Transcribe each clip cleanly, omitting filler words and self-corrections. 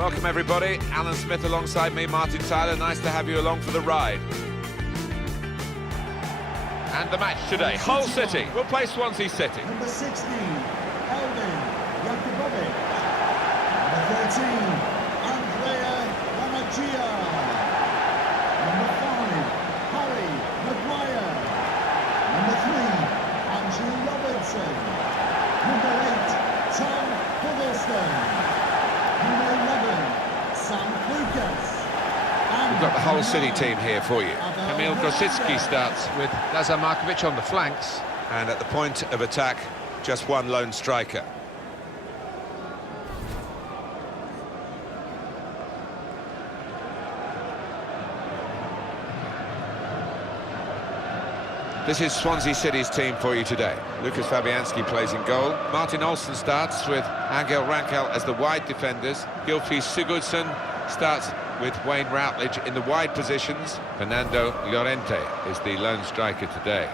Welcome everybody, Alan Smith alongside me, Martin Tyler. Nice to have you along for the ride. And the match today, Hull City will play Swansea City. Number 16, Albion, Number 13, Andrea Lamaggia. Number 5, Harry Maguire. Number 3, Andrew Robertson. Number 8, Tom Hiddleston. Number 11, Sam Lucas. We've got the Hull City team here for you. Kamil Grosicki starts with Lazar Markovic on the flanks. And at the point of attack, just one lone striker. This is Swansea City's team for you today. Lucas Fabianski plays in goal. Martin Olsson starts with Angel Rankel as the wide defenders. Gylfi Sigurdsson starts with Wayne Routledge in the wide positions. Fernando Llorente is the lone striker today.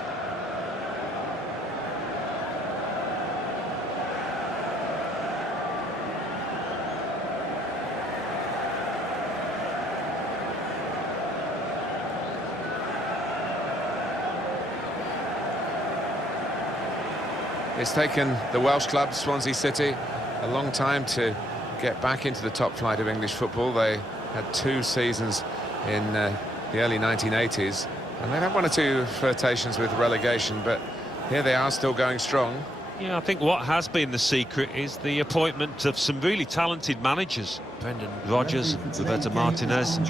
It's taken the Welsh club, Swansea City, a long time to get back into the top flight of English football. They had 2 seasons in the early 1980s, and they've had 1 or 2 flirtations with relegation, but here they are still going strong. Yeah, I think what has been the secret is the appointment of some really talented managers. Brendan Rodgers and Roberto Martinez,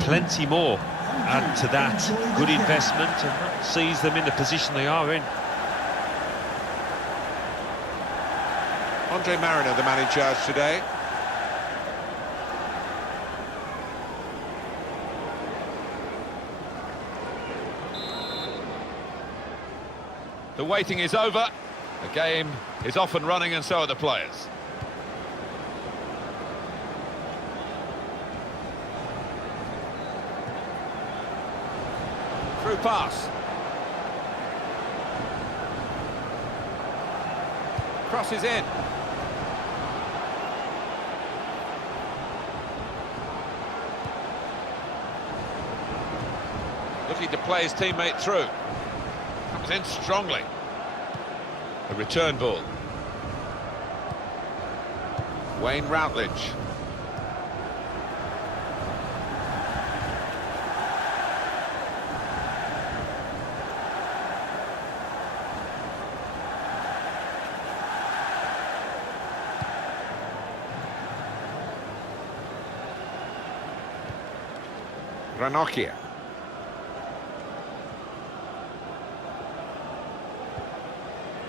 plenty more add to that good investment, and that sees them in the position they are in. Andre Mariner, the man in charge today. The waiting is over. The game is off and running, and so are the players. Through pass. Crosses in. Looking to play his teammate through. Comes in strongly. A return ball. Wayne Routledge. Ranocchia.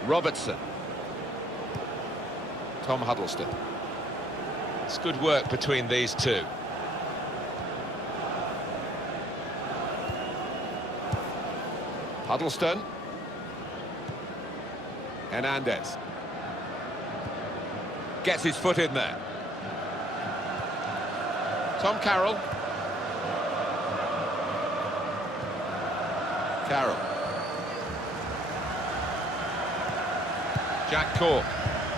Robertson. Tom Huddleston. It's good work between these two. Huddleston. Hernandez. Gets his foot in there. Tom Carroll. Carroll. Jack Cork,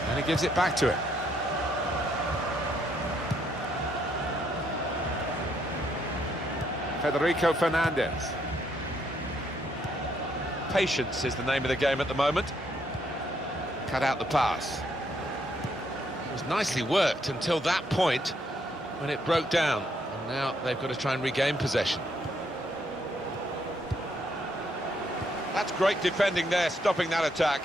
and he gives it back to him. Federico Fernandez. Patience is the name of the game at the moment. Cut out the pass. It was nicely worked until that point when it broke down, and now they've got to try and regain possession. That's great defending there, stopping that attack.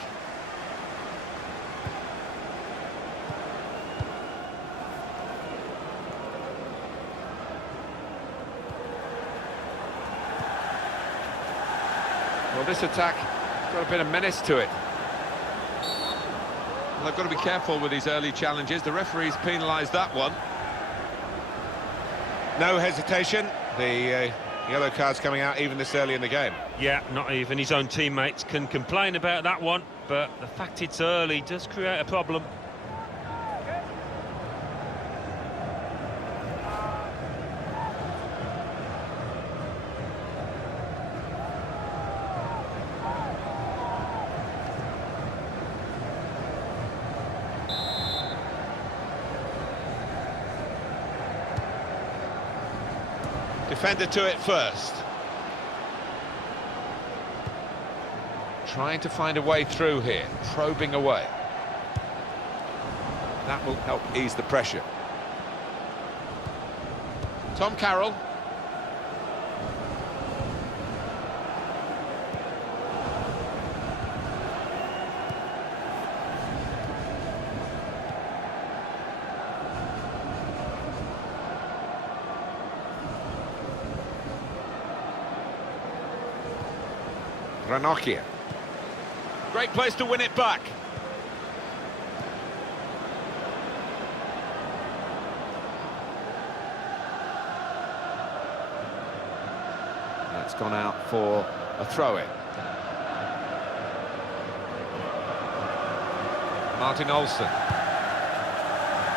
Well, this attack got a bit of menace to it. Well, they've got to be careful with these early challenges. The referee's penalised that one. No hesitation. The yellow card's coming out even this early in the game. Yeah, not even his own teammates can complain about that one, but the fact it's early does create a problem. Defender to it first. Trying to find a way through here, probing away. That will help ease the pressure. Tom Carroll. Ranocchia. Great place to win it back. That's gone out for a throw-in. Martin Olsen.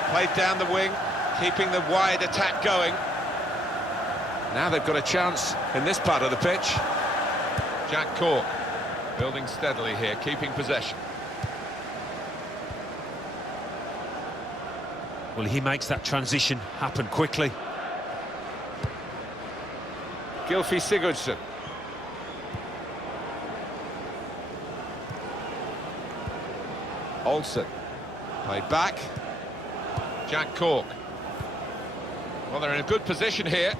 Played down the wing, keeping the wide attack going. Now they've got a chance in this part of the pitch. Jack Cork building steadily here, keeping possession. Well, he makes that transition happen quickly. Gylfi Sigurdsson. Olsen. Played back. Jack Cork. Well, they're in a good position here.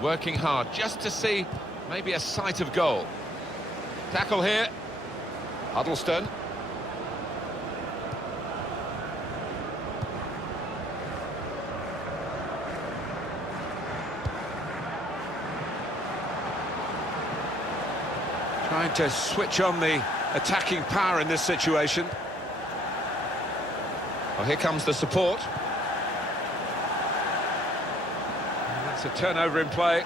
Working hard just to see maybe a sight of goal. Tackle here. Huddleston. Trying to switch on the attacking power in this situation. Well, here comes the support. And that's a turnover in play.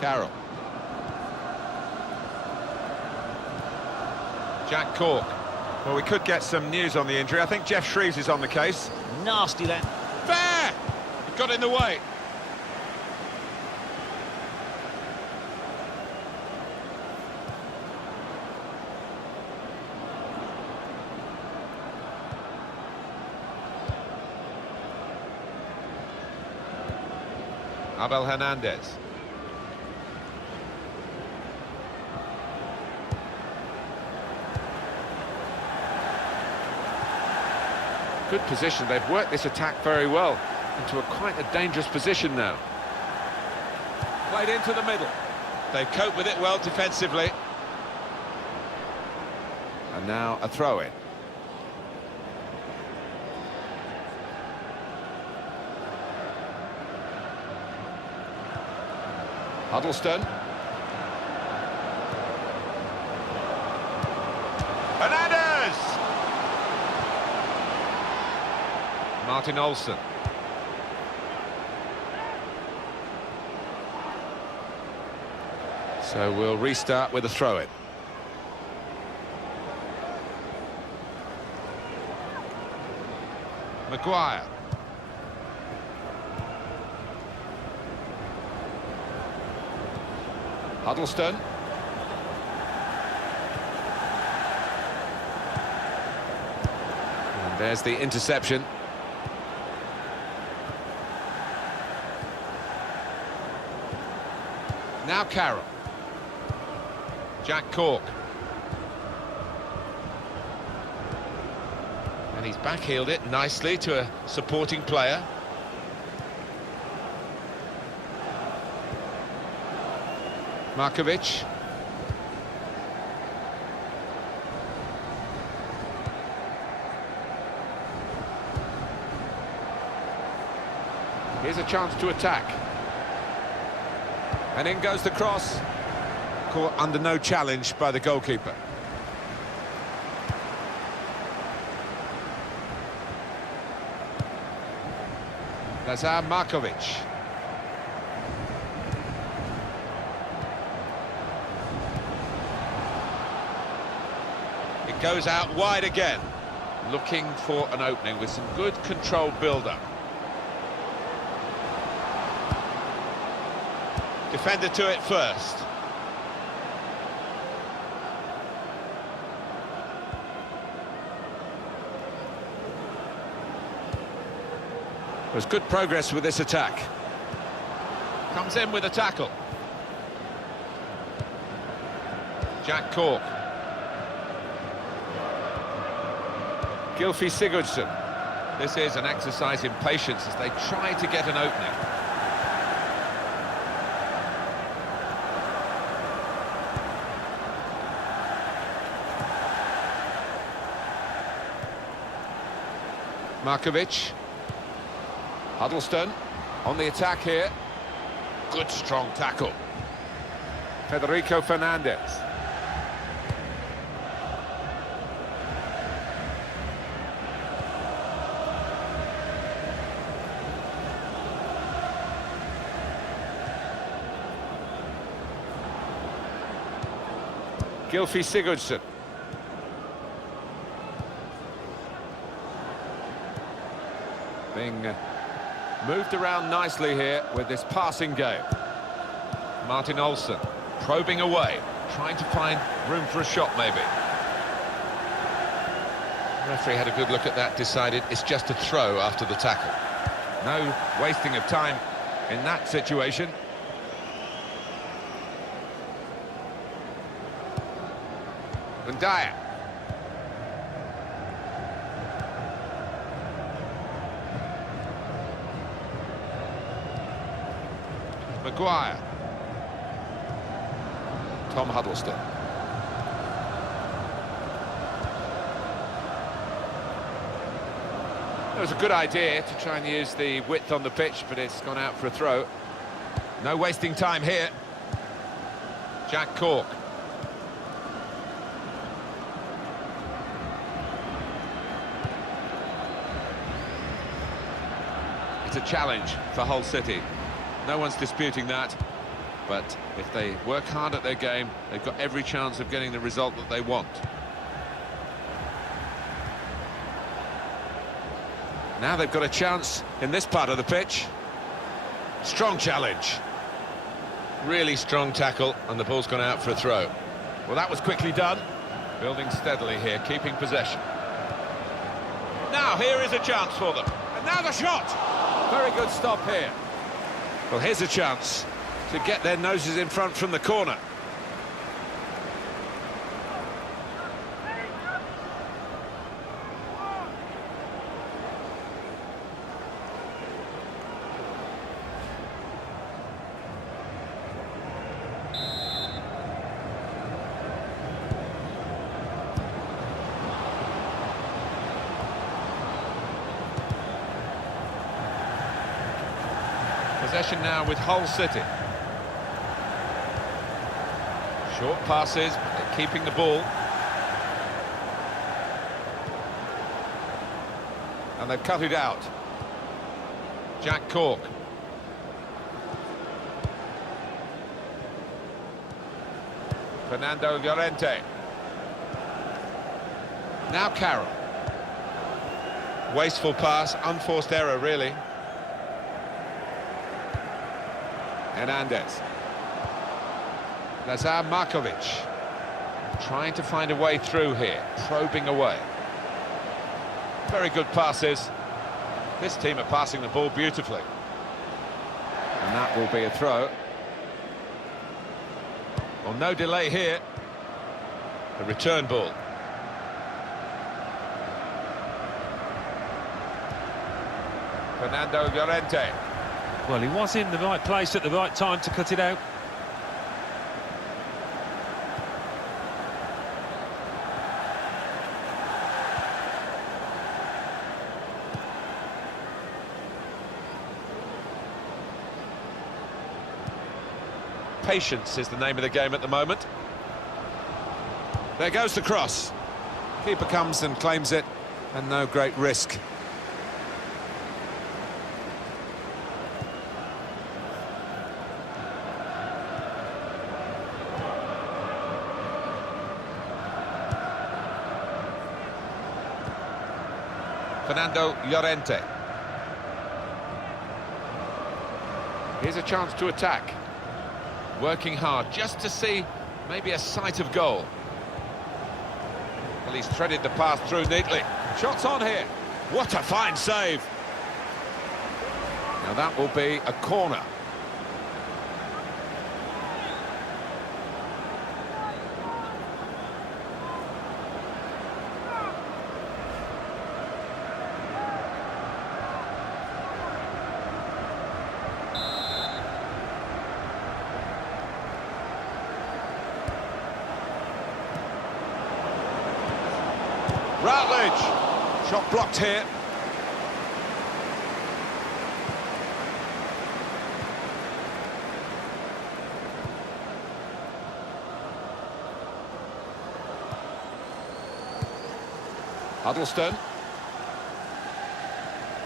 Carroll. Jack Cork. Well, we could get some news on the injury. I think Jeff Shreves is on the case. Nasty then. Fair! He got in the way. Abel Hernandez. Good position. They've worked this attack very well into quite a dangerous position now. Played into the middle. They've coped with it well defensively. And now a throw-in. Huddleston. Hernandez! Martin Olsen. So we'll restart with a throw-in. Maguire. Huddleston. And there's the interception. Now Carroll. Jack Cork. And he's backheeled it nicely to a supporting player. Markovic. Here's a chance to attack. And in goes the cross. Caught under no challenge by the goalkeeper. Lazar Markovic. It goes out wide again. Looking for an opening with some good controlled build-up. Defender to it first. There's good progress with this attack. Comes in with a tackle. Jack Cork. Gylfi Sigurdsson. This is an exercise in patience as they try to get an opening. Markovic. Huddleston on the attack here. Good strong tackle. Federico Fernandez. Gylfi Sigurdsson. Being moved around nicely here with this passing game. Martin Olsen probing away, trying to find room for a shot maybe. The referee had a good look at that, decided it's just a throw after the tackle. No wasting of time in that situation. And Dyer. Maguire. Tom Huddleston. It was a good idea to try and use the width on the pitch, but it's gone out for a throw. No wasting time here. Jack Cork. It's a challenge for Hull City. No one's disputing that. But if they work hard at their game, they've got every chance of getting the result that they want. Now they've got a chance in this part of the pitch. Strong challenge. Really strong tackle, and the ball's gone out for a throw. Well, that was quickly done. Building steadily here, keeping possession. Now here is a chance for them. And now the shot! Very good stop here. Well, here's a chance to get their noses in front from the corner. Possession now with Hull City. Short passes, but they're keeping the ball. And they've cut it out. Jack Cork. Fernando Llorente. Now Carroll. Wasteful pass, unforced error really. Hernandez. Lazar Markovic trying to find a way through here, probing away. Very good passes. This team are passing the ball beautifully. And that will be a throw. Well, no delay here. The return ball. Fernando Llorente. Well, he was in the right place at the right time to cut it out. Patience is the name of the game at the moment. There goes the cross. Keeper comes and claims it, and no great risk. Fernando Llorente. Here's a chance to attack. Working hard just to see maybe a sight of goal. Well, he's threaded the path through neatly. Shots on here. What a fine save. And that will be a corner. Routledge, shot blocked here. Huddlestone.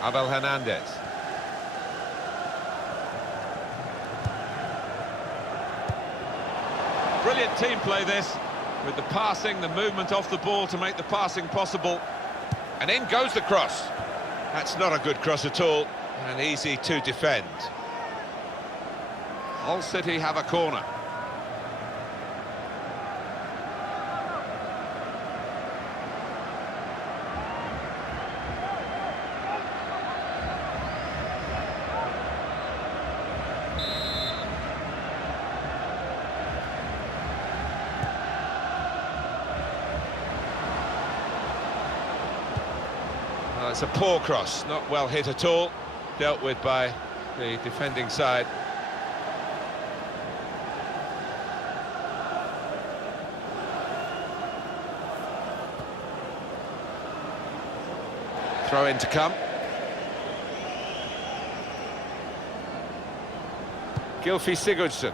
Abel Hernandez. Brilliant team play this, with the passing, the movement off the ball to make the passing possible. And in goes the cross. That's not a good cross at all, and easy to defend. Hull City have a corner. Well, it's a poor cross, not well hit at all, dealt with by the defending side. Throw in to come. Gylfi Sigurdsson.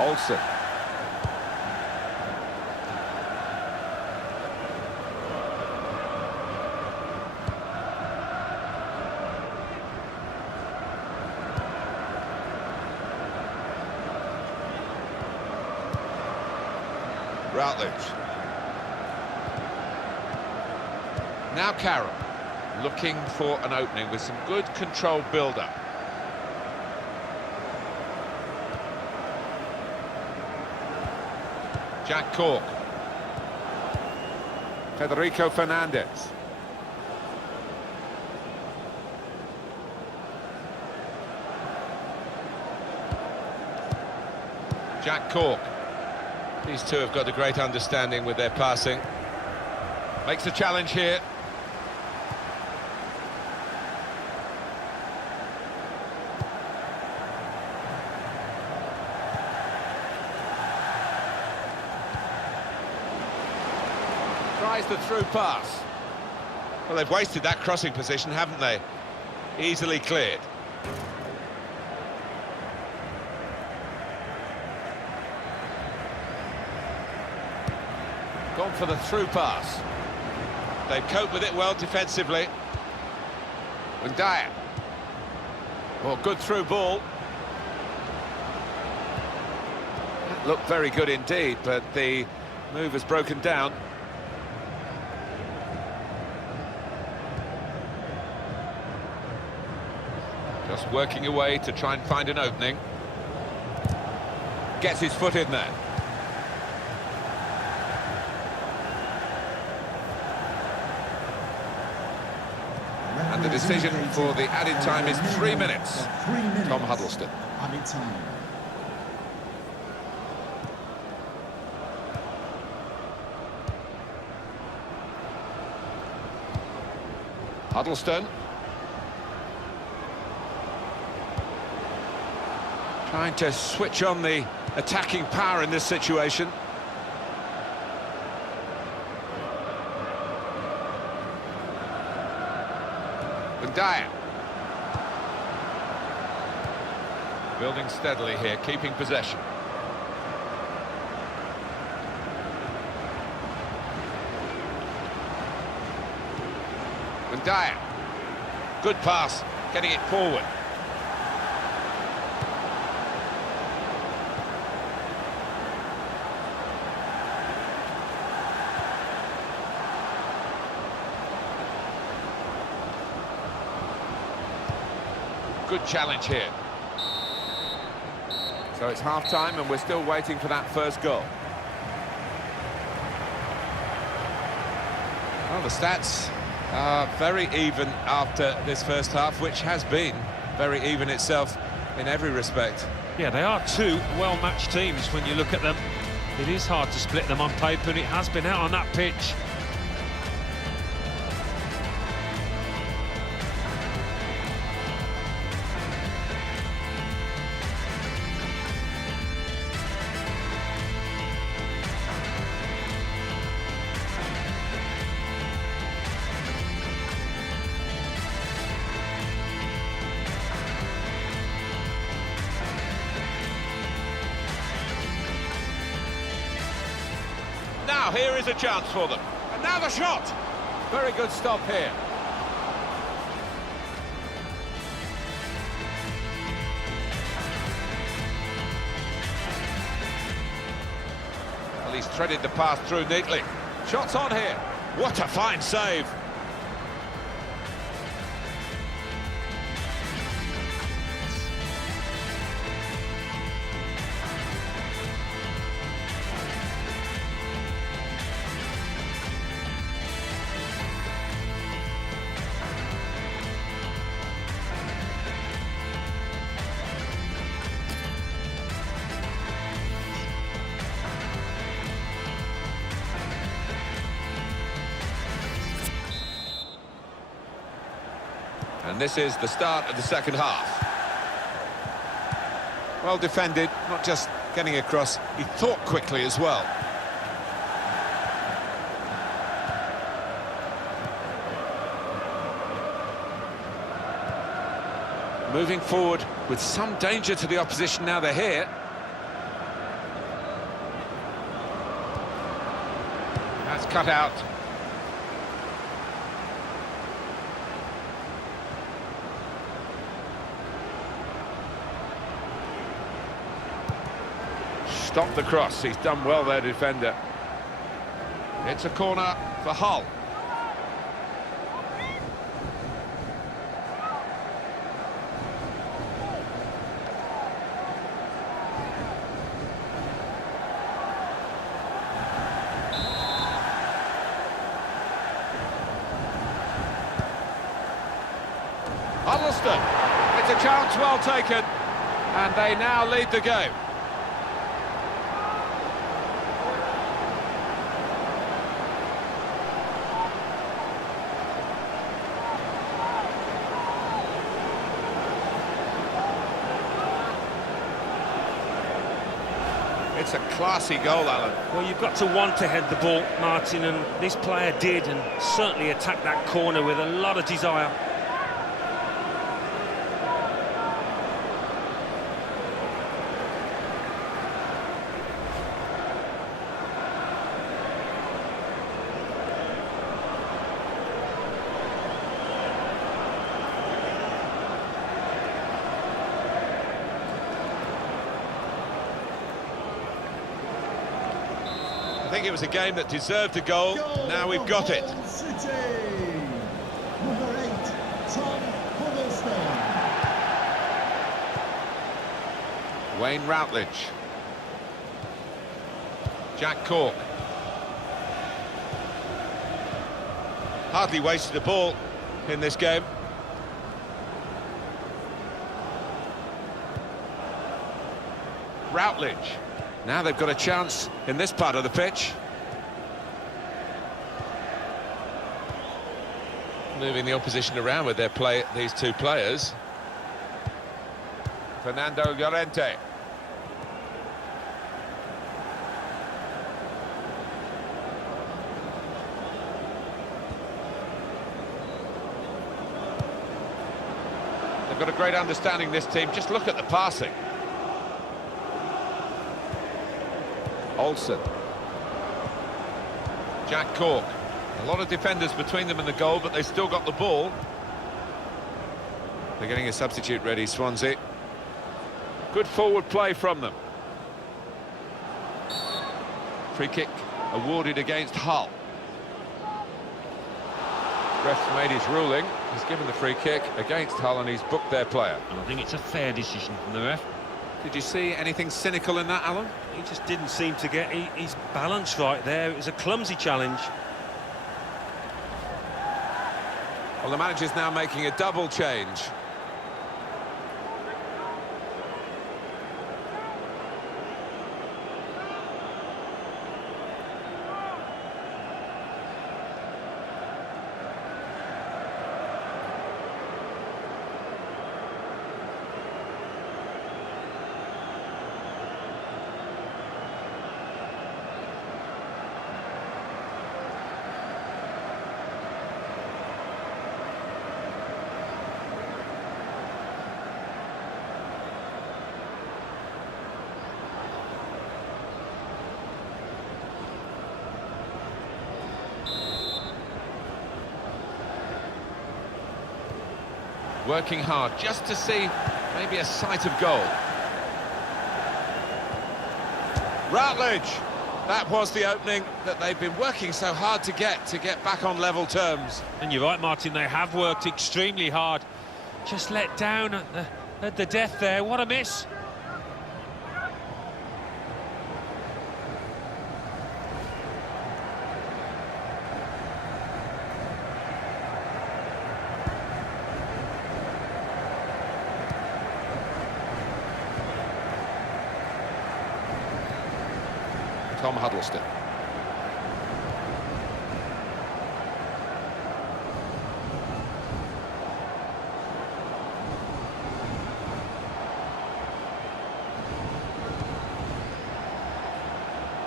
Olsen. Routledge. Now Carroll, looking for an opening with some good controlled build-up. Jack Cork. Federico Fernandez. Jack Cork. These two have got a great understanding with their passing. Makes the challenge here. Tries the through pass. Well, they've wasted that crossing position, haven't they? Easily cleared. Gone for the through pass. They've coped with it well defensively. Undaya. Well, good through ball. That looked very good indeed, but the move has broken down. Just working away to try and find an opening. Gets his foot in there. And the decision for the added time is 3 minutes. Tom Huddlestone. Added time. Huddlestone. Trying to switch on the attacking power in this situation. Dyer. Building steadily here, keeping possession. Dyer. Good pass, getting it forward. Good challenge here. So it's half-time and we're still waiting for that first goal. Well, the stats are very even after this first half, which has been very even itself in every respect. Yeah, they are two well-matched teams when you look at them. It is hard to split them on paper, and it has been out on that pitch. Now here is a chance for them. And now the shot. Very good stop here. Well, he's threaded the pass through neatly. Shots on here. What a fine save. And this is the start of the second half. Well defended, not just getting across, he thought quickly as well. Moving forward with some danger to the opposition now they're here. That's cut out. Stop the cross, he's done well there, defender. It's a corner for Hull. Huddleston, it's a chance well taken, and they now lead the game. It's a classy goal, Alan. Well, you've got to want to head the ball, Martin, and this player did, and certainly attacked that corner with a lot of desire. I think it was a game that deserved a goal. Now we've got it. City. Number 8, Tom Huddleston. Wayne Routledge. Jack Cork. Hardly wasted a ball in this game. Routledge. Now they've got a chance in this part of the pitch. Moving the opposition around with their play, these two players. Fernando Llorente. They've got a great understanding, this team. Just look at the passing. Olsen. Jack Cork. A lot of defenders between them and the goal, but they've still got the ball. They're getting a substitute ready, Swansea. Good forward play from them. Free kick awarded against Hull. Ref's made his ruling. He's given the free kick against Hull and he's booked their player. And I think it's a fair decision from the ref. Did you see anything cynical in that, Alan? He just didn't seem to get his balance right there. It was a clumsy challenge. Well, the manager's now making a double change. Working hard just to see maybe a sight of goal. Routledge! That was the opening that they've been working so hard to get back on level terms. And you're right, Martin, they have worked extremely hard. Just let down at the death there. What a miss. Tom Huddleston.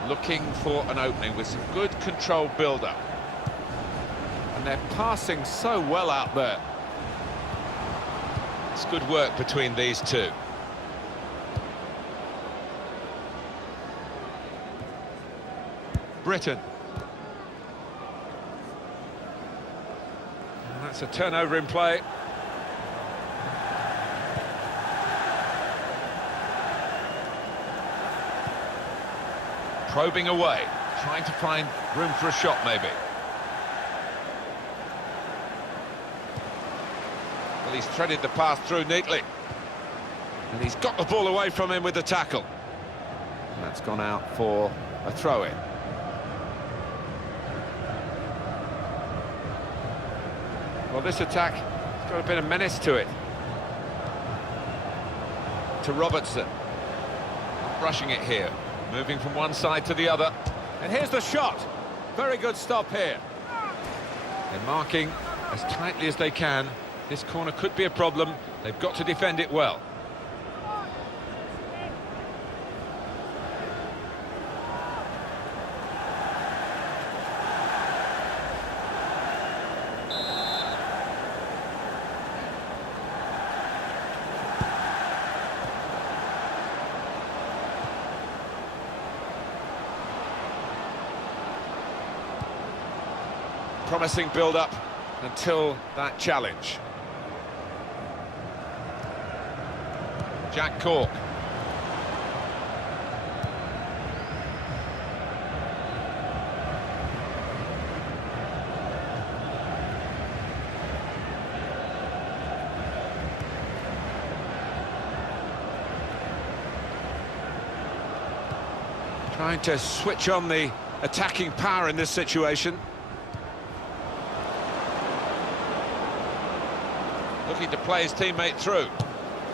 Looking for an opening with some good controlled build-up. And they're passing so well out there. It's good work between these two. Britain. And that's a turnover in play. Probing away, trying to find room for a shot maybe. Well, he's threaded the pass through neatly. And he's got the ball away from him with the tackle. And that's gone out for a throw-in. Well, this attack has got a bit of menace to it. To Robertson. Not rushing it here. Moving from one side to the other. And here's the shot. Very good stop here. They're marking as tightly as they can. This corner could be a problem. They've got to defend it well. Promising build-up until that challenge. Jack Cork. Trying to switch on the attacking power in this situation. Looking to play his teammate through.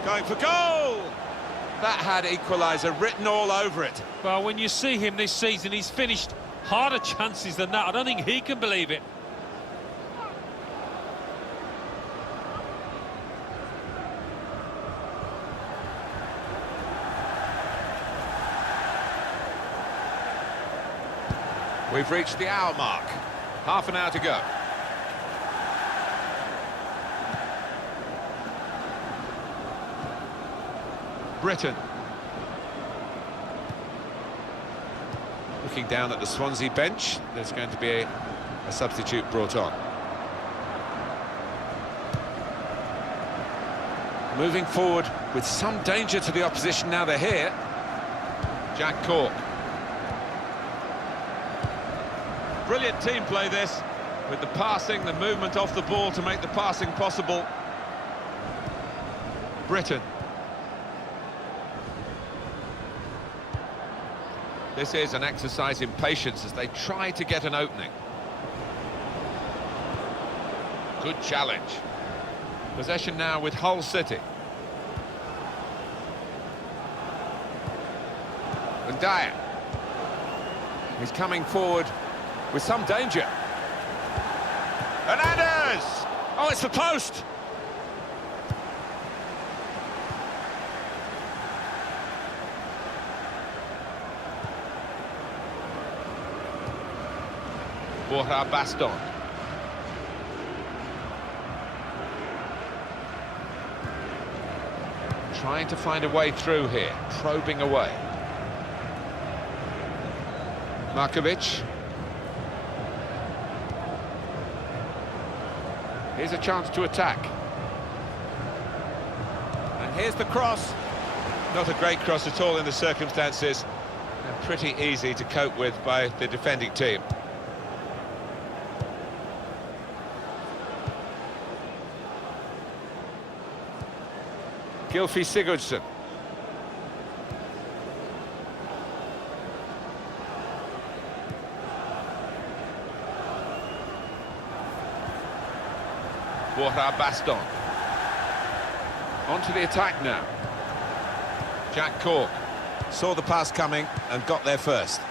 Going for goal! That had equaliser written all over it. Well, when you see him this season, he's finished harder chances than that. I don't think he can believe it. We've reached the hour mark. Half an hour to go. Britain. Looking down at the Swansea bench, there's going to be a substitute brought on. Moving forward with some danger to the opposition now they're here. Jack Cork. Brilliant team play this, with the passing, the movement off the ball to make the passing possible. Britain. This is an exercise in patience as they try to get an opening. Good challenge. Possession now with Hull City. And Dyer. He's coming forward with some danger. Hernandez! Oh, it's the post! Borja Baston. Trying to find a way through here, probing away. Markovic. Here's a chance to attack. And here's the cross. Not a great cross at all in the circumstances, and pretty easy to cope with by the defending team. Gylfi Sigurdsson. Borja Baston. On to the attack now. Jack Cork saw the pass coming and got there first.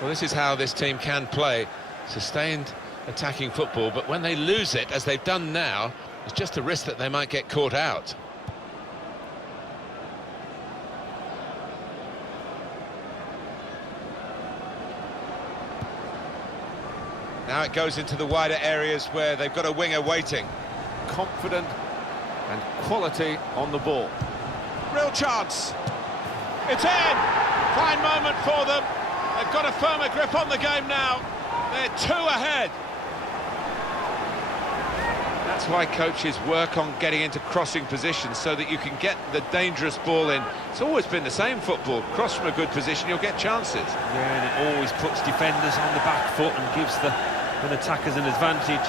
Well, this is how this team can play. Sustained attacking football, but when they lose it, as they've done now, it's just a risk that they might get caught out. Now it goes into the wider areas where they've got a winger waiting. Confident and quality on the ball. Real chance. It's in! Fine moment for them. They've got a firmer grip on the game now. They're 2 ahead. That's why coaches work on getting into crossing positions so that you can get the dangerous ball in. It's always been the same football. Cross from a good position, you'll get chances. Yeah, and it always puts defenders on the back foot and gives the attackers an advantage.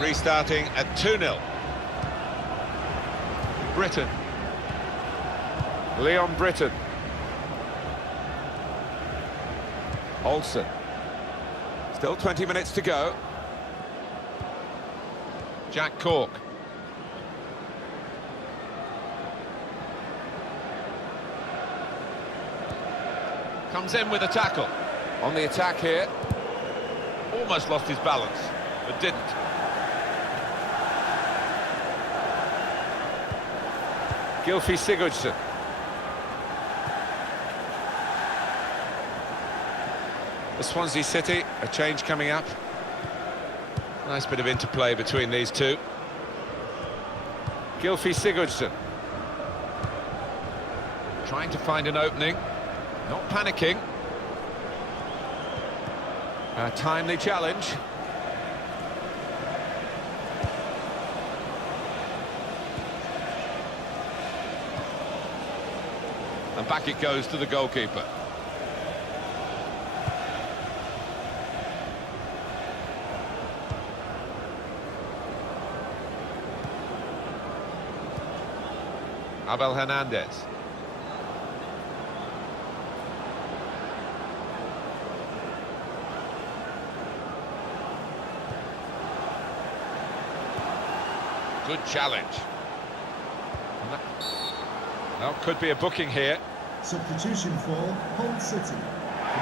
Restarting at 2-0. Britton. Leon Britton. Olsen. Still 20 minutes to go. Jack Cork. Comes in with a tackle. On the attack here. Almost lost his balance, but didn't. Gylfi Sigurdsson. The Swansea City, a change coming up. Nice bit of interplay between these two. Gylfi Sigurdsson. Trying to find an opening. Not panicking. A timely challenge. And back it goes to the goalkeeper. Abel Hernandez. Good challenge. Well, could be a booking here. Substitution for Hull City.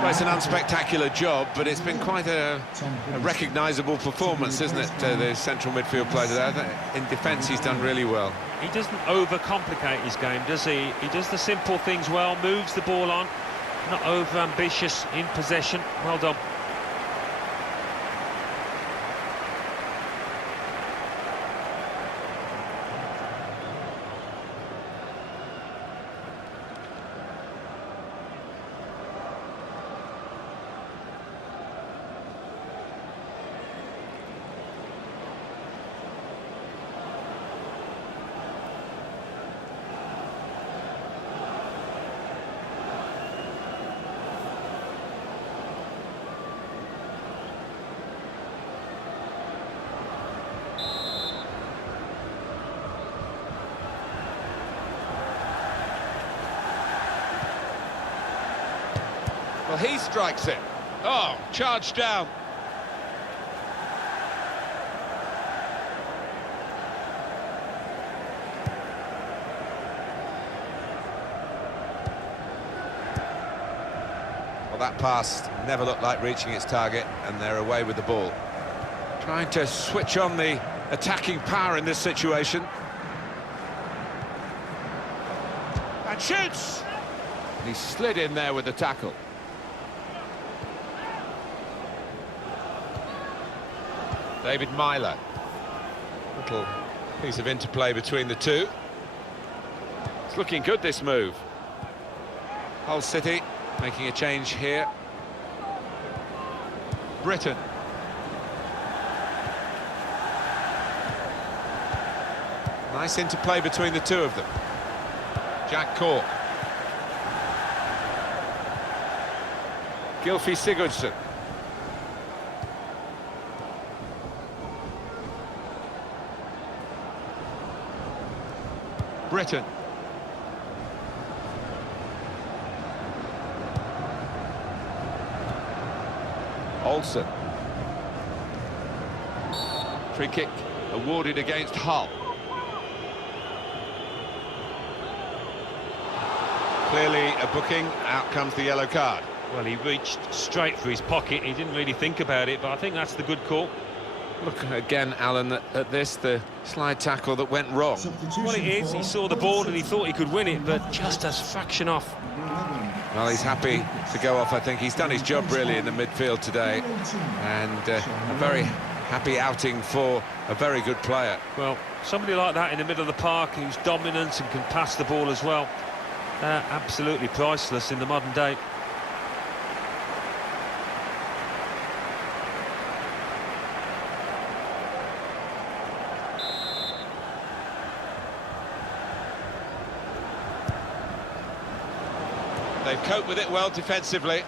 Well, it's an unspectacular job, but it's been quite a recognisable performance, isn't it? The central midfield player there. In defence, he's done really well. He doesn't overcomplicate his game, does he? He does the simple things well, moves the ball on, not over-ambitious in possession. Well done. Well, he strikes it. Oh, charged down. Well, that pass never looked like reaching its target, and they're away with the ball. Trying to switch on the attacking power in this situation. And shoots! And he slid in there with the tackle. David Milo. Little piece of interplay between the two. It's looking good, this move. Hull City making a change here. Britain. Nice interplay between the two of them. Jack Cork. Gylfi Sigurdsson. Britain. Olsen. Free kick awarded against Hull. Clearly a booking, out comes the yellow card. Well, he reached straight for his pocket, he didn't really think about it, but I think that's the good call. Look again, Alan, at this, the slide tackle that went wrong. Well, it is, he saw the ball and he thought he could win it, but just a fraction off. Well, he's happy to go off, I think. He's done his job, really, in the midfield today. And a very happy outing for a very good player. Well, somebody like that in the middle of the park who's dominant and can pass the ball as well. Absolutely priceless in the modern day. They've coped with it well defensively.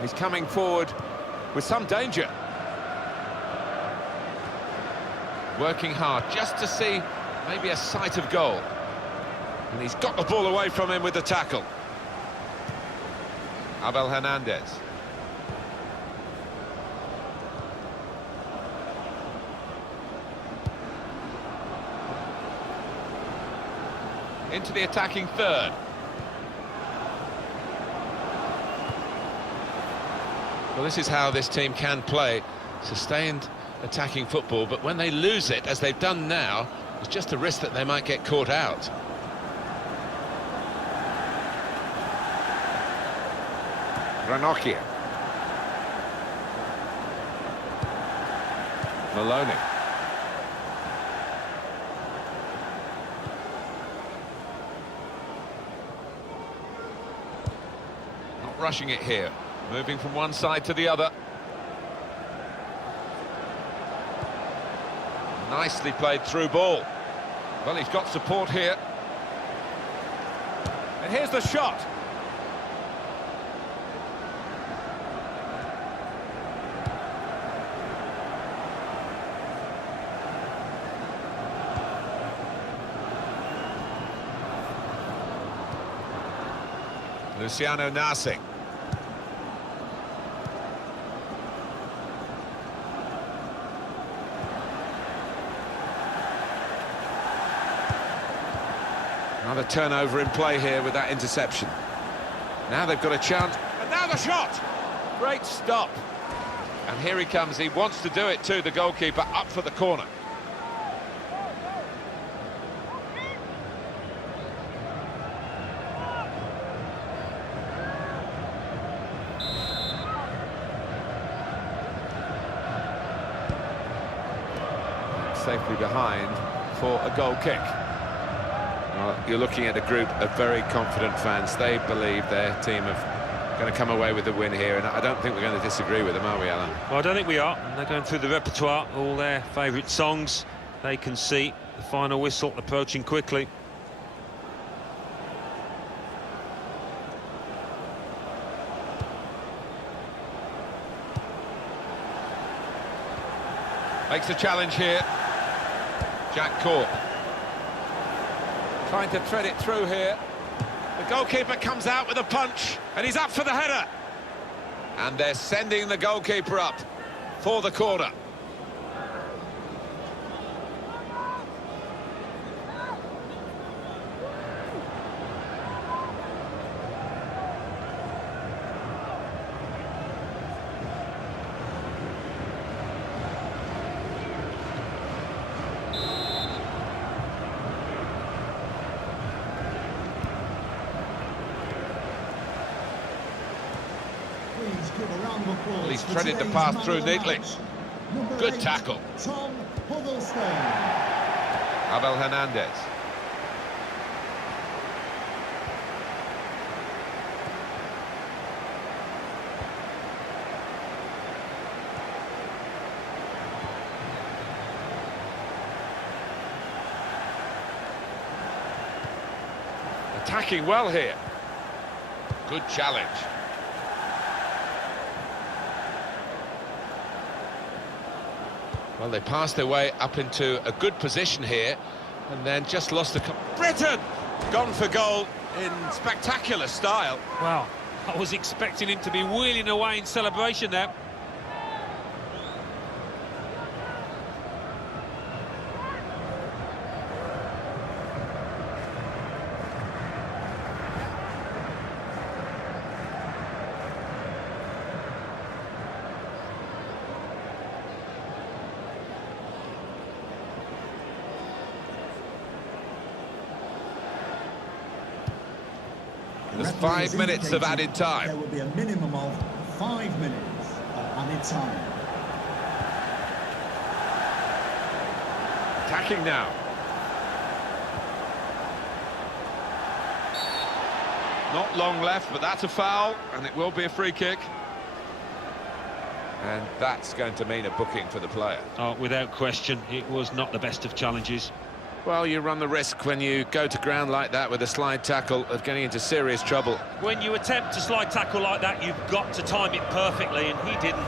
He's coming forward with some danger. Working hard just to see maybe a sight of goal. And he's got the ball away from him with the tackle. Abel Hernandez. Into the attacking third. Well, this is how this team can play. Sustained attacking football, but when they lose it, as they've done now, it's just a risk that they might get caught out. Ranocchia. Maloney. Not rushing it here. Moving from one side to the other. Nicely played through ball. Well, he's got support here. And here's the shot. Luciano Narsing. Another turnover in play here with that interception. Now they've got a chance, and now the shot! Great stop. And here he comes, he wants to do it too, the goalkeeper, up for the corner. Safely behind for a goal kick. Well, you're looking at a group of very confident fans. They believe their team are going to come away with the win here, and I don't think we're going to disagree with them, are we, Alan? Well, I don't think we are. They're going through the repertoire, all their favourite songs. They can see the final whistle approaching quickly. Makes a challenge here. Jack Cork. Trying to thread it through here. The goalkeeper comes out with a punch, and he's up for the header. And they're sending the goalkeeper up for the corner. Well, he's threaded the pass through neatly. Good tackle. Abel Hernandez. Attacking well here. Good challenge. Well, they passed their way up into a good position here, and then just lost the... Britain! Gone for goal in spectacular style. Well, I was expecting him to be wheeling away in celebration there. There's 5 minutes of added time. There will be a minimum of 5 minutes of added time. Attacking now. Not long left, but that's a foul, and it will be a free kick. And that's going to mean a booking for the player. Oh, without question, it was not the best of challenges. Well, you run the risk when you go to ground like that with a slide tackle of getting into serious trouble. When you attempt to slide tackle like that, you've got to time it perfectly, and he didn't.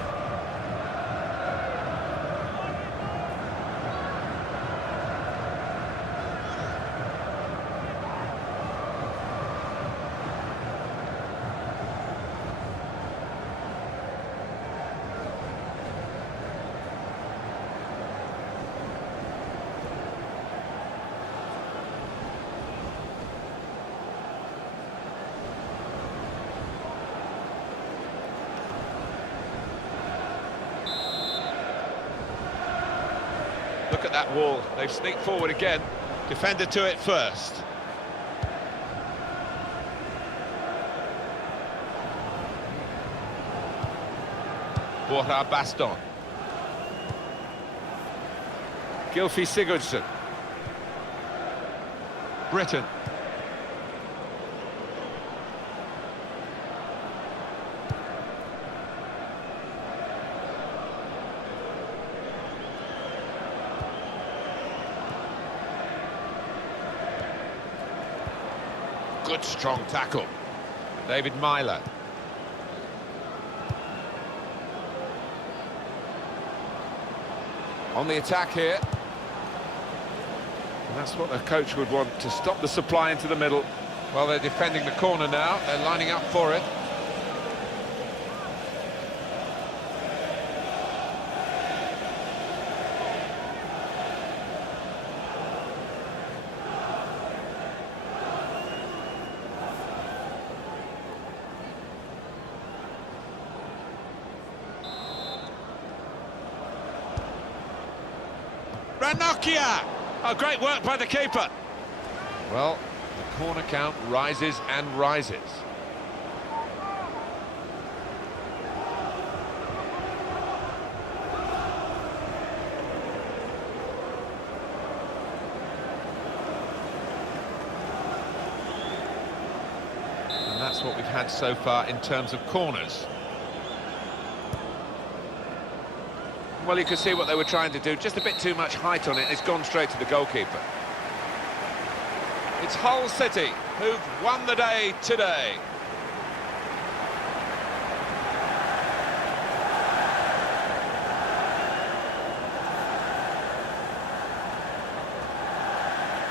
Look at that wall. They've sneaked forward again. Defender to it first. Borja Baston. Gylfi Sigurdsson. Britain. Good strong tackle. David Myler. On the attack here. And that's what the coach would want, to stop the supply into the middle. Well, they're defending the corner now. They're lining up for it. Ranocchia! Oh, great work by the keeper. Well, the corner count rises and rises. And that's what we've had so far in terms of corners. Well, you can see what they were trying to do, just a bit too much height on it, and it's gone straight to the goalkeeper. It's Hull City who've won the day today.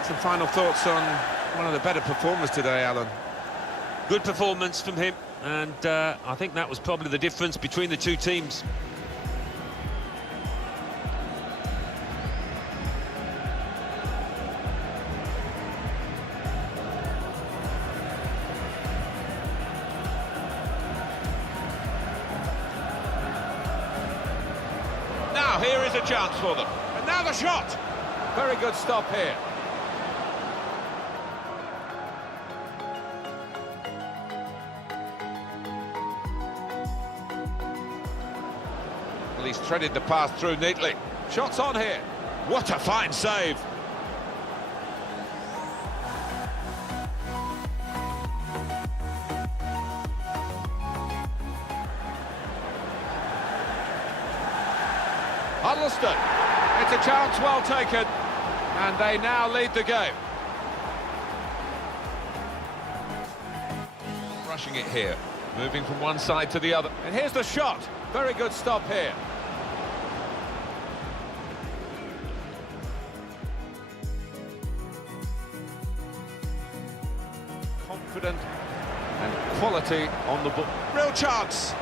Some final thoughts on one of the better performers today, Alan. Good performance from him, and I think that was probably the difference between the two teams. Now here is a chance for them. And now the shot. Very good stop here. Well, he's threaded the pass through neatly. Shots on here. What a fine save. Huddleston. It's a chance well taken, and they now lead the game. Rushing it here, moving from one side to the other. And here's the shot. Very good stop here. Confident and quality on the ball. Real chance.